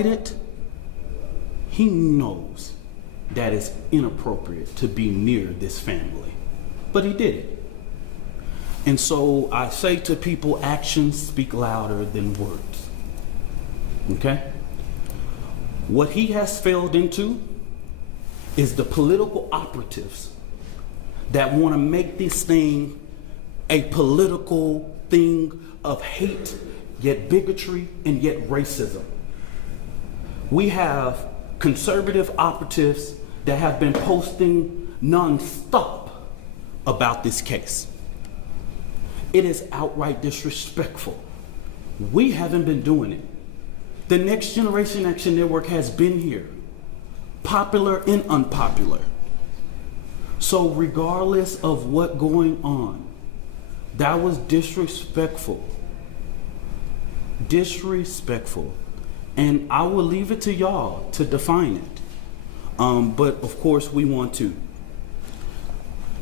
it, he knows that it's inappropriate to be near this family, but he did it. And so I say to people, actions speak louder than words. Okay? What he has failed into is the political operatives that want to make this thing a political thing of hate, yet bigotry, and yet racism. We have conservative operatives that have been posting nonstop about this case. It is outright disrespectful. We haven't been doing it. The Next Generation Action Network has been here, popular and unpopular. So regardless of what's going on, that was disrespectful. Disrespectful. And I will leave it to y'all to define it. But of course we want to.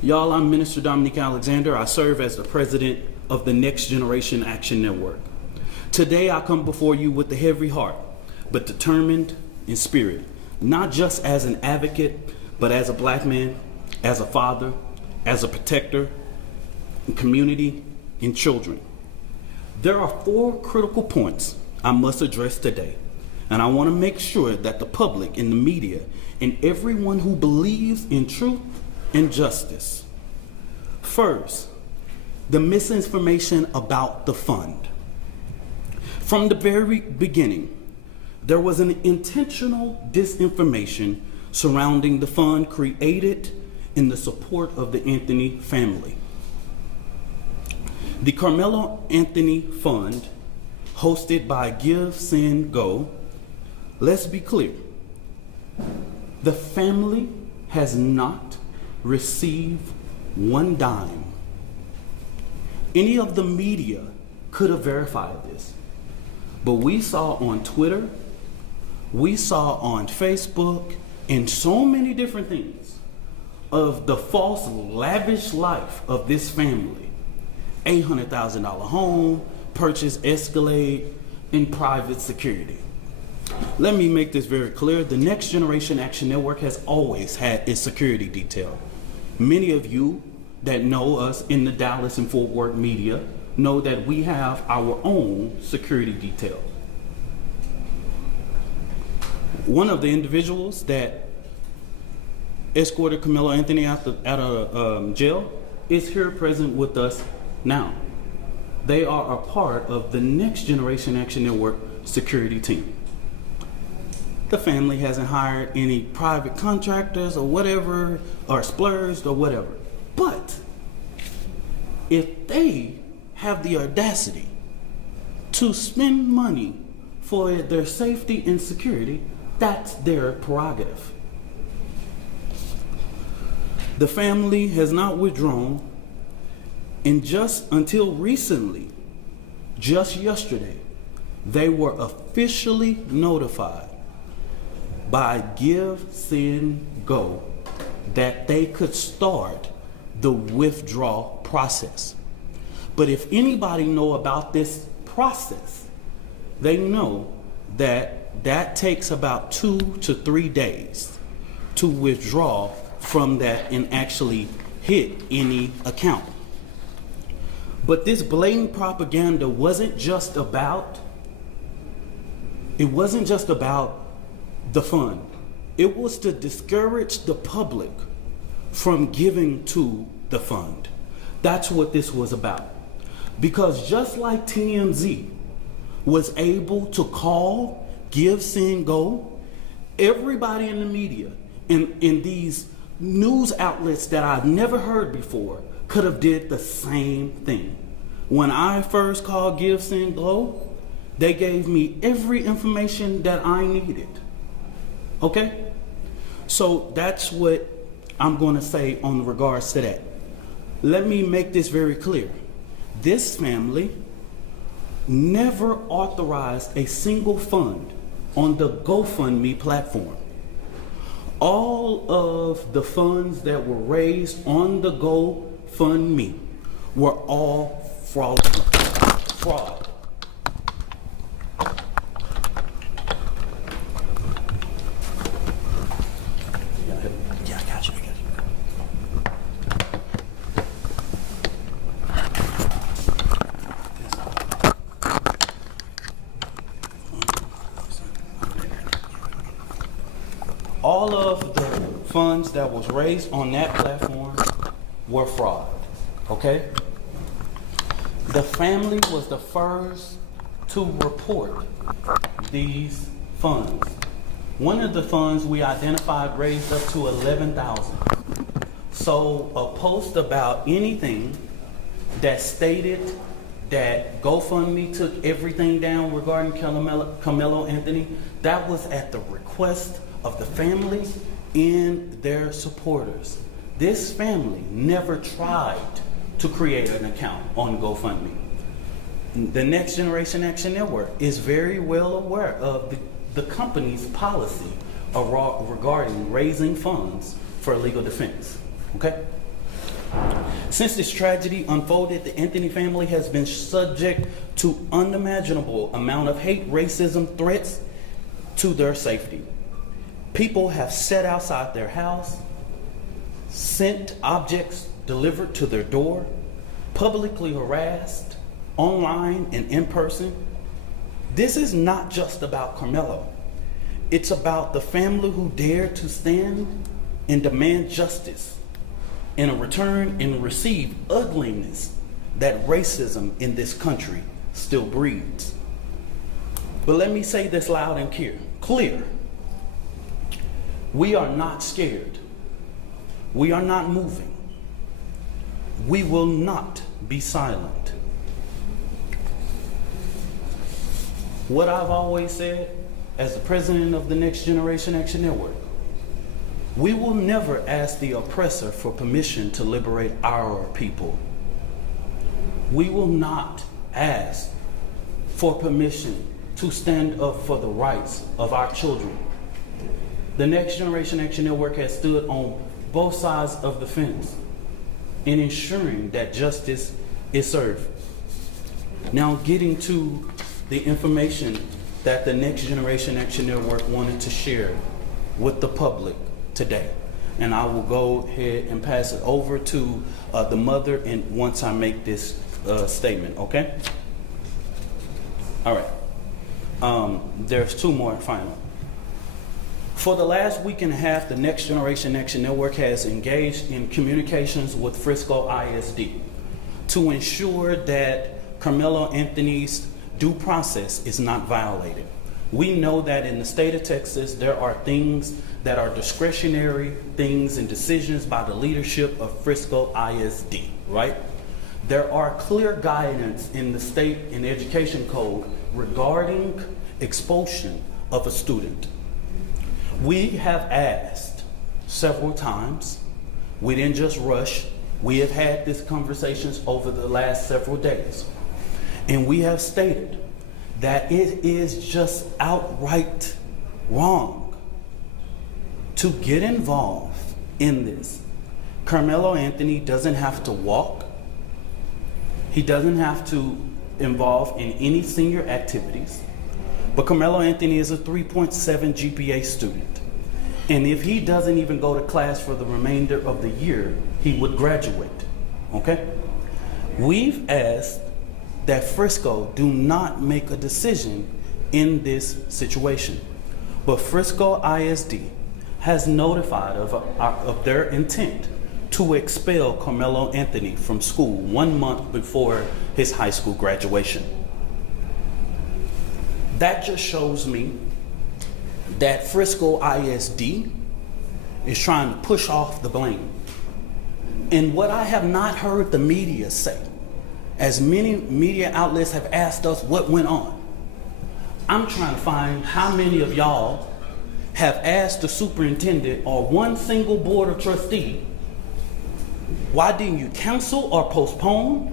Y'all, I'm Minister Dominique Alexander. I serve as the president of the Next Generation Action Network. Today I come before you with a heavy heart, but determined in spirit, not just as an advocate, but as a black man, as a father, as a protector, in community, and children. There are 4 critical points I must address today, and I want to make sure that the public and the media and everyone who believes in truth and justice. First, the misinformation about the fund. From the very beginning, there was an intentional disinformation surrounding the fund created in the support of the Anthony family. The Karmelo Anthony Fund, hosted by Give, Send, Go. Let's be clear. The family has not received one dime. Any of the media could have verified this. But we saw on Twitter, we saw on Facebook, and so many different things of the false, lavish life of this family. $800,000 home, purchase Escalade, and private security. Let me make this very clear. The Next Generation Action Network has always had its security detail. Many of you that know us in the Dallas and Fort Worth media know that we have our own security detail. One of the individuals that escorted Karmelo Anthony out of jail is here present with us now. They are a part of the Next Generation Action Network security team. The family hasn't hired any private contractors or whatever, or splurged or whatever. But if they have the audacity to spend money for their safety and security, that's their prerogative. The family has not withdrawn, and just until recently, just yesterday, they were officially notified by Give, Send, Go that they could start the withdrawal process. But if anybody know about this process, they know that that takes about 2 to 3 days to withdraw from that and actually hit any account. But this blatant propaganda wasn't just about the fund. It was to discourage the public from giving to the fund. That's what this was about. Because just like TMZ was able to call, Give, Send, Go, everybody in the media, in these news outlets that I've never heard before, could have did the same thing. When I first called Give, Send, Go, they gave me every information that I needed. Okay? So that's what I'm going to say on regards to that. Let me make this very clear. This family never authorized a single fund on the GoFundMe platform. All of the funds that were raised on the GoFundMe were all fraud. all of the funds that was raised on that platform were fraud, okay? The family was the first to report these funds. One of the funds we identified raised up to $11,000. So a post about anything that stated that GoFundMe took everything down regarding Karmelo Anthony, that was at the request of the family and their supporters. This family never tried to create an account on GoFundMe. The Next Generation Action Network is very well aware of the company's policy regarding raising funds for legal defense, okay? Since this tragedy unfolded, the Anthony family has been subject to unimaginable amount of hate, racism, threats to their safety. People have sat outside their house, sent objects delivered to their door, publicly harassed, online and in person. This is not just about Karmelo. It's about the family who dared to stand and demand justice in a return and receive ugliness that racism in this country still breeds. But let me say this loud and clear. We are not scared. We are not moving. We will not be silent. What I've always said as the president of the Next Generation Action Network, we will never ask the oppressor for permission to liberate our people. We will not ask for permission to stand up for the rights of our children. The Next Generation Action Network has stood on both sides of the fence in ensuring that justice is served. Now, getting to the information that the Next Generation Action Network wanted to share with the public today. And I will go ahead and pass it over to the mother and once I make this statement, okay? All right, there's two more final. For the last week and a half, the Next Generation Action Network has engaged in communications with Frisco ISD to ensure that Karmelo Anthony's due process is not violated. We know that in the state of Texas, there are things that are discretionary things and decisions by the leadership of Frisco ISD, right? There are clear guidance in the state and education code regarding expulsion of a student. We have asked several times. We didn't just rush. We have had these conversations over the last several days. And we have stated that it is just outright wrong to get involved in this. Karmelo Anthony doesn't have to walk. He doesn't have to involve in any senior activities. But Karmelo Anthony is a 3.7 GPA student. And if he doesn't even go to class for the remainder of the year, he would graduate, okay? We've asked that Frisco do not make a decision in this situation. But Frisco ISD has notified of their intent to expel Karmelo Anthony from school 1 month before his high school graduation. That just shows me that Frisco ISD is trying to push off the blame. And what I have not heard the media say, as many media outlets have asked us what went on, I'm trying to find how many of y'all have asked the superintendent or one single board of trustee, why didn't you cancel or postpone?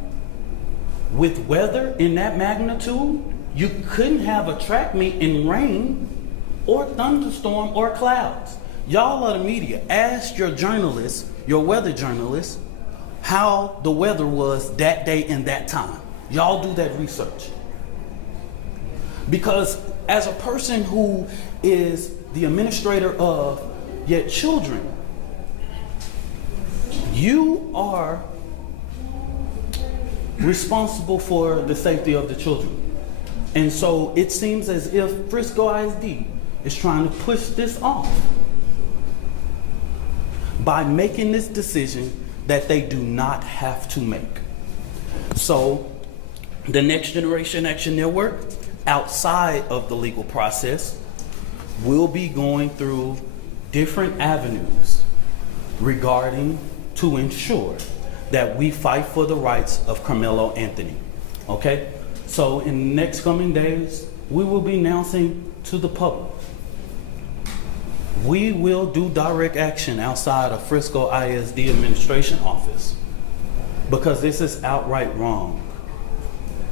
With weather in that magnitude, you couldn't have a track meet in rain or thunderstorm or clouds. Y'all are the media. Ask your journalists, your weather journalists, how the weather was that day and that time. Y'all do that research. Because as a person who is the administrator of your children, you are responsible for the safety of the children. And so it seems as if Frisco ISD is trying to push this off by making this decision that they do not have to make. So the Next Generation Action Network, outside of the legal process, will be going through different avenues regarding to ensure that we fight for the rights of Karmelo Anthony. Okay? So in the next coming days, we will be announcing to the public. We will do direct action outside of Frisco ISD administration office because this is outright wrong.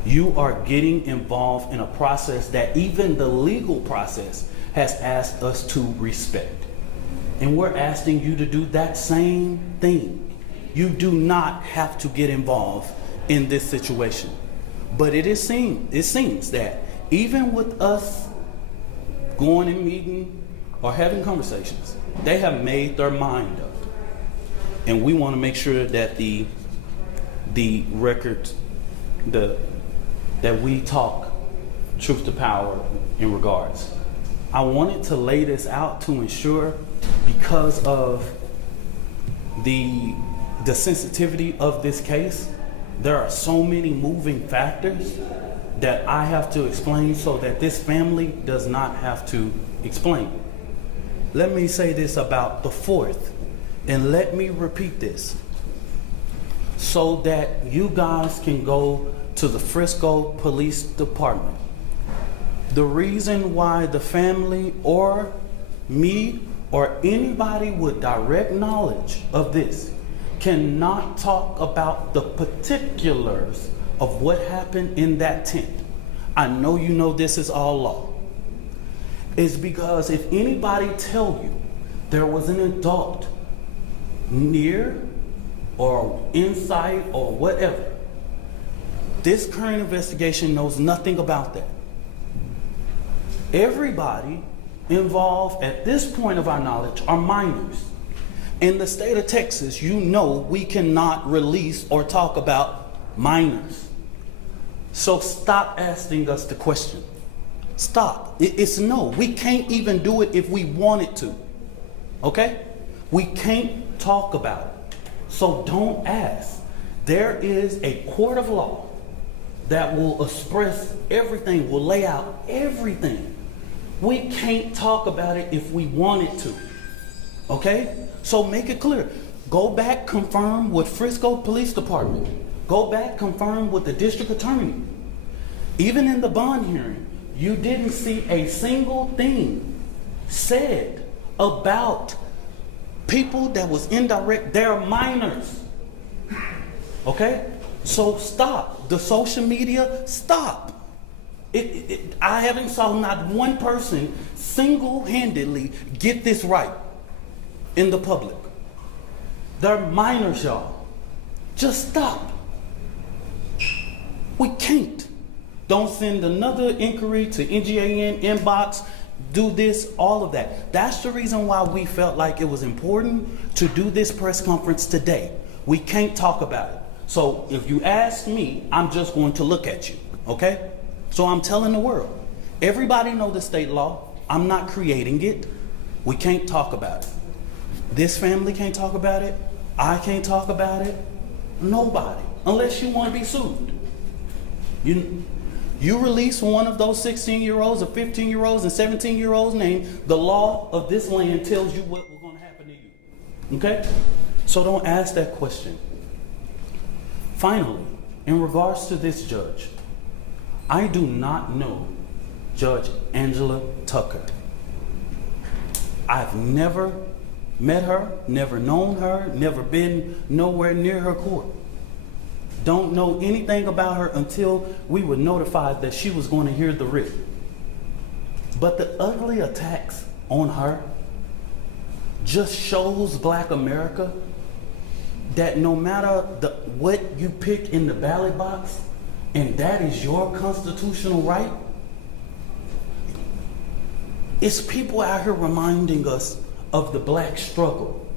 You are getting involved in a process that even the legal process has asked us to respect. And we're asking you to do that same thing. You do not have to get involved in this situation. But it seems that even with us going and meeting or having conversations, they have made their mind up. And we want to make sure that the record, that we talk truth to power in regards. I wanted to lay this out to ensure, because of the sensitivity of this case, there are so many moving factors that I have to explain so that this family does not have to explain. Let me say this about the 4th, and let me repeat this so that you guys can go to the Frisco Police Department. The reason why the family or me or anybody with direct knowledge of this cannot talk about the particulars of what happened in that tent, I know you know this is all law, is because if anybody tell you there was an adult near or inside or whatever, this current investigation knows nothing about that. Everybody involved at this point of our knowledge are minors. In the state of Texas, you know we cannot release or talk about minors. So stop asking us the question. Stop. It's no. We can't even do it if we wanted to. Okay? We can't talk about it. So don't ask. There is a court of law that will express everything, will lay out everything. We can't talk about it if we wanted to. Okay? So make it clear. Go back, confirm with Frisco Police Department. Go back, confirm with the district attorney. Even in the bond hearing, you didn't see a single thing said about people that was indirect. They're minors. Okay? So stop. The social media, stop. I haven't saw not one person single-handedly get this right in the public. They're minors, y'all. Just stop. We can't. Don't send another inquiry to NGAN inbox. Do this, all of that. That's the reason why we felt like it was important to do this press conference today. We can't talk about it. So if you ask me, I'm just going to look at you, okay? So I'm telling the world, everybody know the state law. I'm not creating it. We can't talk about it. This family can't talk about it. I can't talk about it. Nobody, unless you want to be sued. You release one of those 16-year-olds or 15-year-olds and 17-year-olds' name, the law of this land tells you what was going to happen to you. Okay? So don't ask that question. Finally, in regards to this judge, I do not know Judge Angela Tucker. I've never met her, never known her, never been nowhere near her court. Don't know anything about her until we were notified that she was going to hear the writ. But the ugly attacks on her just shows Black America that no matter what you pick in the ballot box, and that is your constitutional right, it's people out here reminding us of the Black struggle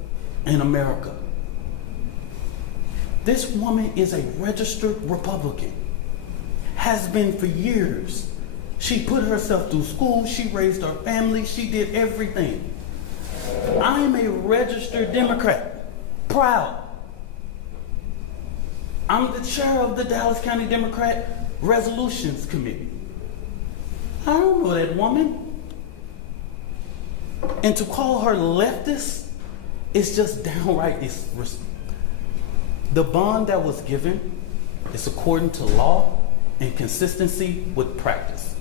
in America. This woman is a registered Republican, has been for years. She put herself through school, she raised her family, she did everything. I am a registered Democrat, proud. I'm the chair of the Dallas County Democrat Resolutions Committee. I don't know that woman. And to call her leftist is just downright disrespectful. The bond that was given is according to law and consistency with practice.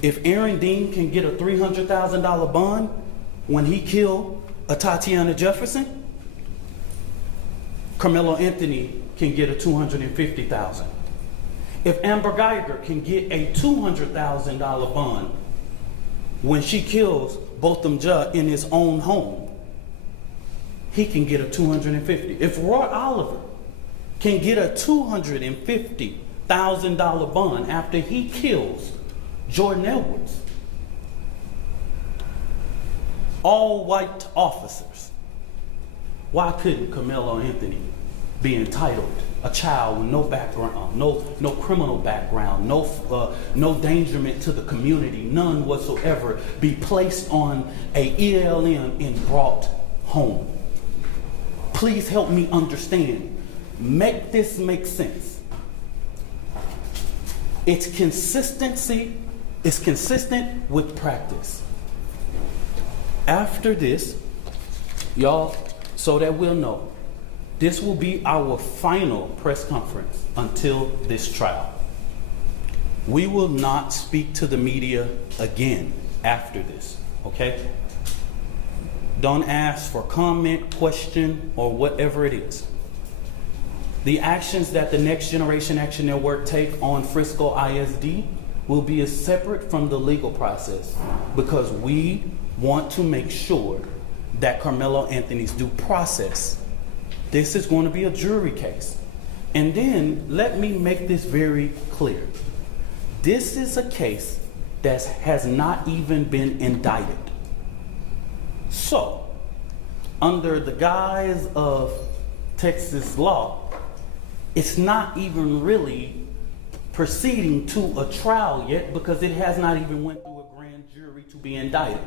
If Aaron Dean can get a $300,000 bond when he killed a Tatiana Jefferson, Karmelo Anthony can get a $250,000. If Amber Geiger can get a $200,000 bond when she kills Botham Judge in his own home, he can get a $250,000. If Roy Oliver can get a $250,000 bond after he kills Jordan Edwards, all white officers, why couldn't Karmelo Anthony be entitled, a child with no background, no criminal background, no endangerment to the community, none whatsoever, be placed on a ELM and brought home? Please help me understand. Make this make sense. It's consistency. It's consistent with practice. After this, y'all, so that we'll know, this will be our final press conference until this trial. We will not speak to the media again after this, okay? Don't ask for comment, question, or whatever it is. The actions that the Next Generation Action Network take on Frisco ISD will be separate from the legal process because we want to make sure that Karmelo Anthony's due process. This is going to be a jury case. And then let me make this very clear. This is a case that has not even been indicted. So, under the guise of Texas law, it's not even really proceeding to a trial yet because it has not even went through a grand jury to be indicted.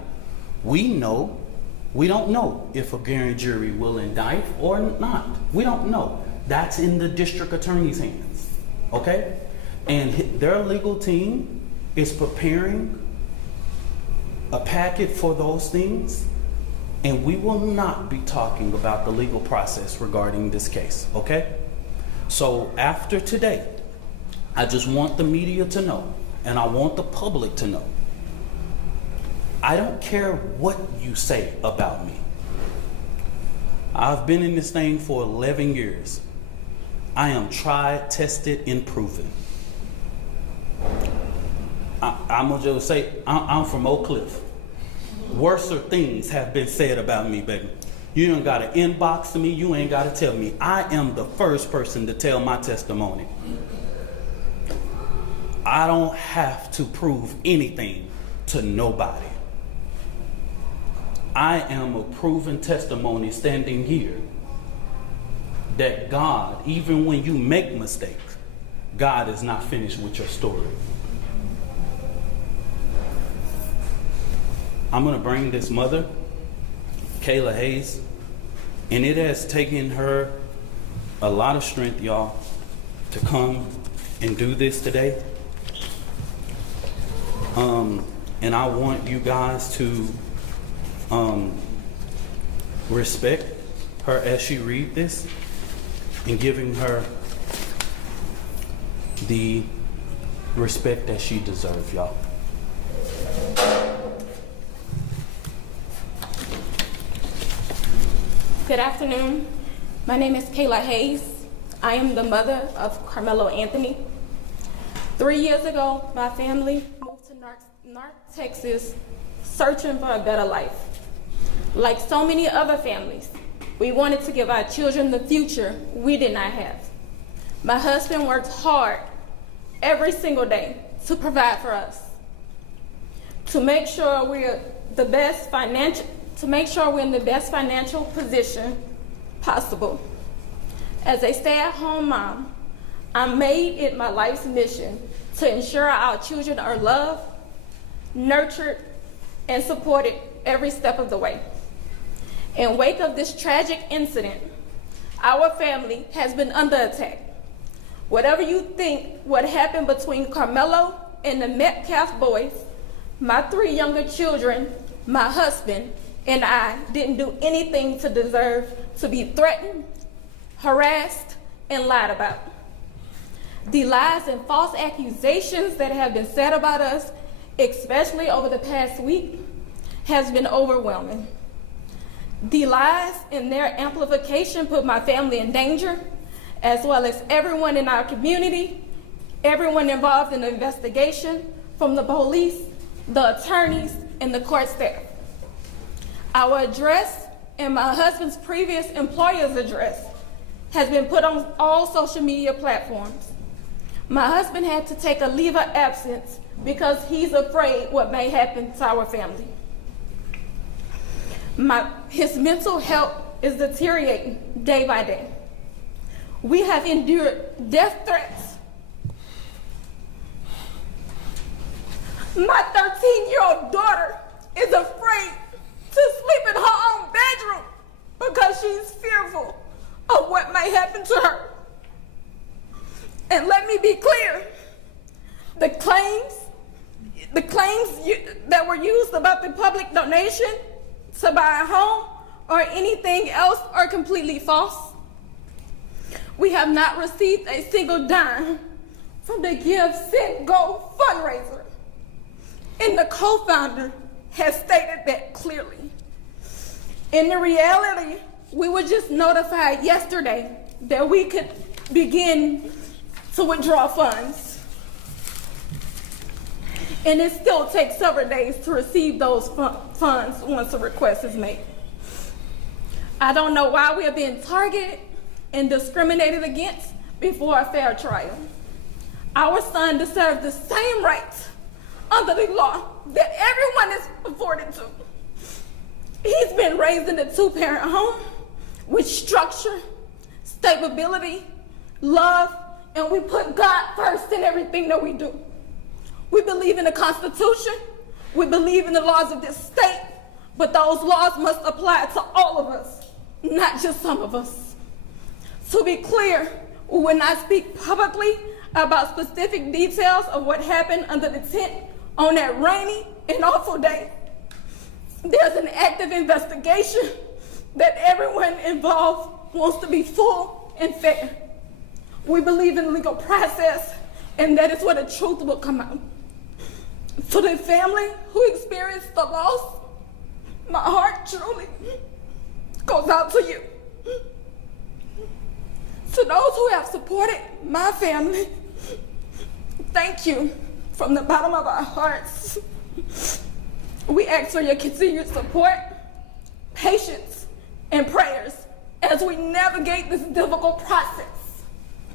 We don't know if a grand jury will indict or not. We don't know. That's in the district attorney's hands, okay? And their legal team is preparing a packet for those things, and we will not be talking about the legal process regarding this case, okay? So after today, I just want the media to know, and I want the public to know, I don't care what you say about me. I've been in this thing for 11 years. I am tried, tested, and proven. I'm gonna just say, I'm from Oak Cliff. Worser things have been said about me, baby. You ain't gotta inbox me, you ain't gotta tell me. I am the first person to tell my testimony. I don't have to prove anything to nobody. I am a proven testimony standing here that God, even when you make mistakes, God is not finished with your story. I'm gonna bring this mother, Kayla Hayes, and it has taken her a lot of strength, y'all, to come and do this today. And I want you guys to respect her as she read this and giving her the respect that she deserves, y'all. Good afternoon. My name is Kayla Hayes. I am the mother of Karmelo Anthony. 3 years ago, my family moved to North Texas searching for a better life. Like so many other families, we wanted to give our children the future we did not have. My husband worked hard every single day to provide for us, to make sure we're in the best financial position possible. As a stay-at-home mom, I made it my life's mission to ensure our children are loved, nurtured, and supported every step of the way. In wake of this tragic incident, our family has been under attack. Whatever you think what happened between Karmelo and the Metcalf boys, my 3 younger children, my husband, and I didn't do anything to deserve to be threatened, harassed, and lied about. The lies and false accusations that have been said about us, especially over the past week, has been overwhelming. The lies and their amplification put my family in danger, as well as everyone in our community, everyone involved in the investigation, from the police, the attorneys, and the court staff. Our address and my husband's previous employer's address has been put on all social media platforms. My husband had to take a leave of absence because he's afraid what may happen to our family. His mental health is deteriorating day by day. We have endured death threats. My 13-year-old daughter is afraid to sleep in her own bedroom because she's fearful of what may happen to her. And let me be clear, the claims that were used about the public donation to buy a home or anything else are completely false. We have not received a single dime from the Give, Send, Go fundraiser. And the co-founder has stated that clearly. In the reality, we were just notified yesterday that we could begin to withdraw funds. And it still takes several days to receive those funds once a request is made. I don't know why we are being targeted and discriminated against before a fair trial. Our son deserves the same rights under the law that everyone is afforded to. He's been raised in a 2-parent home with structure, stability, love, and we put God first in everything that we do. We believe in the Constitution, we believe in the laws of this state, but those laws must apply to all of us, not just some of us. To be clear, we will not speak publicly about specific details of what happened under the tent on that rainy and awful day. There's an active investigation that everyone involved wants to be full and fair. We believe in the legal process, and that is where the truth will come out. To the family who experienced the loss, my heart truly goes out to you. To those who have supported my family, thank you from the bottom of our hearts. We ask for your continued support, patience, and prayers as we navigate this difficult process.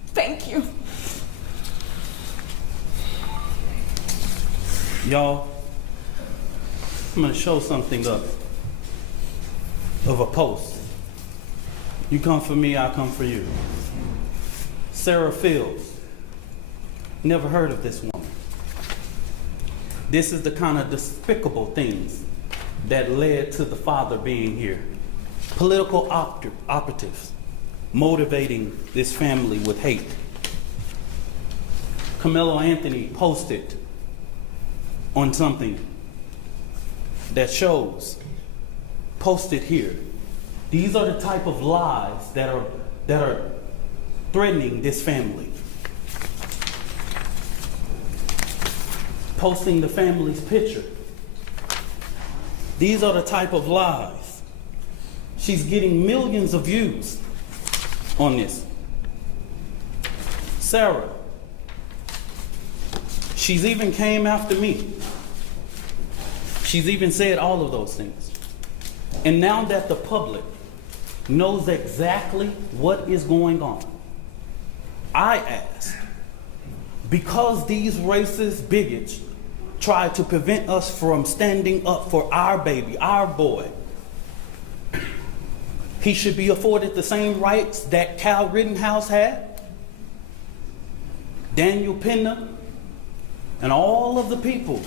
Thank you. Y'all, I'm gonna show something of a post. You come for me, I come for you. Sarah Fields. Never heard of this woman. This is the kind of despicable things that led to the father being here. Political operatives motivating this family with hate. Karmelo Anthony posted on something that shows, posted here. These are the type of lies that are threatening this family. Posting the family's picture. These are the type of lies. She's getting millions of views on this. Sarah, she's even came after me. She's even said all of those things. And now that the public knows exactly what is going on, I ask, because these racist bigots try to prevent us from standing up for our baby, our boy, he should be afforded the same rights that Kyle Rittenhouse had, Daniel Penna, and all of the people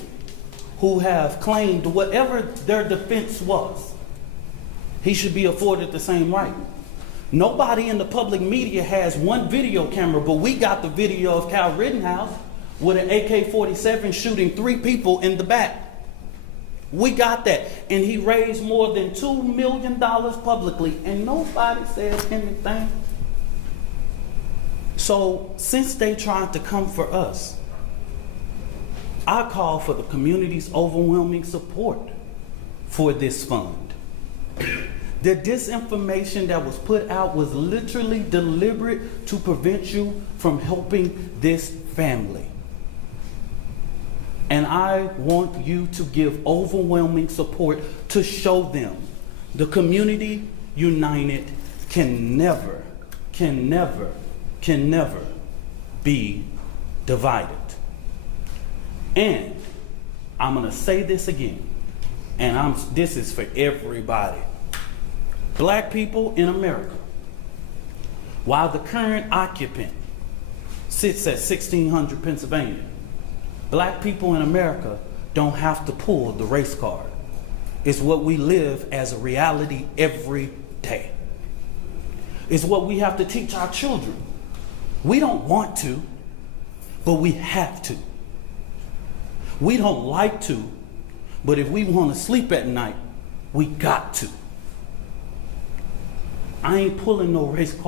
who have claimed whatever their defense was, he should be afforded the same right. Nobody in the public media has one video camera, but we got the video of Kyle Rittenhouse with an AK-47 shooting 3 people in the back. We got that. And he raised more than $2 million publicly, and nobody says anything. So since they tried to come for us, I call for the community's overwhelming support for this fund. The disinformation that was put out was literally deliberate to prevent you from helping this family. And I want you to give overwhelming support to show them the community united can never be divided. And I'm gonna say this again, and this is for everybody. Black people in America, while the current occupant sits at 1600 Pennsylvania, black people in America don't have to pull the race card. It's what we live as a reality every day. It's what we have to teach our children. We don't want to, but we have to. We don't like to, but if we want to sleep at night, we got to. I ain't pulling no race card.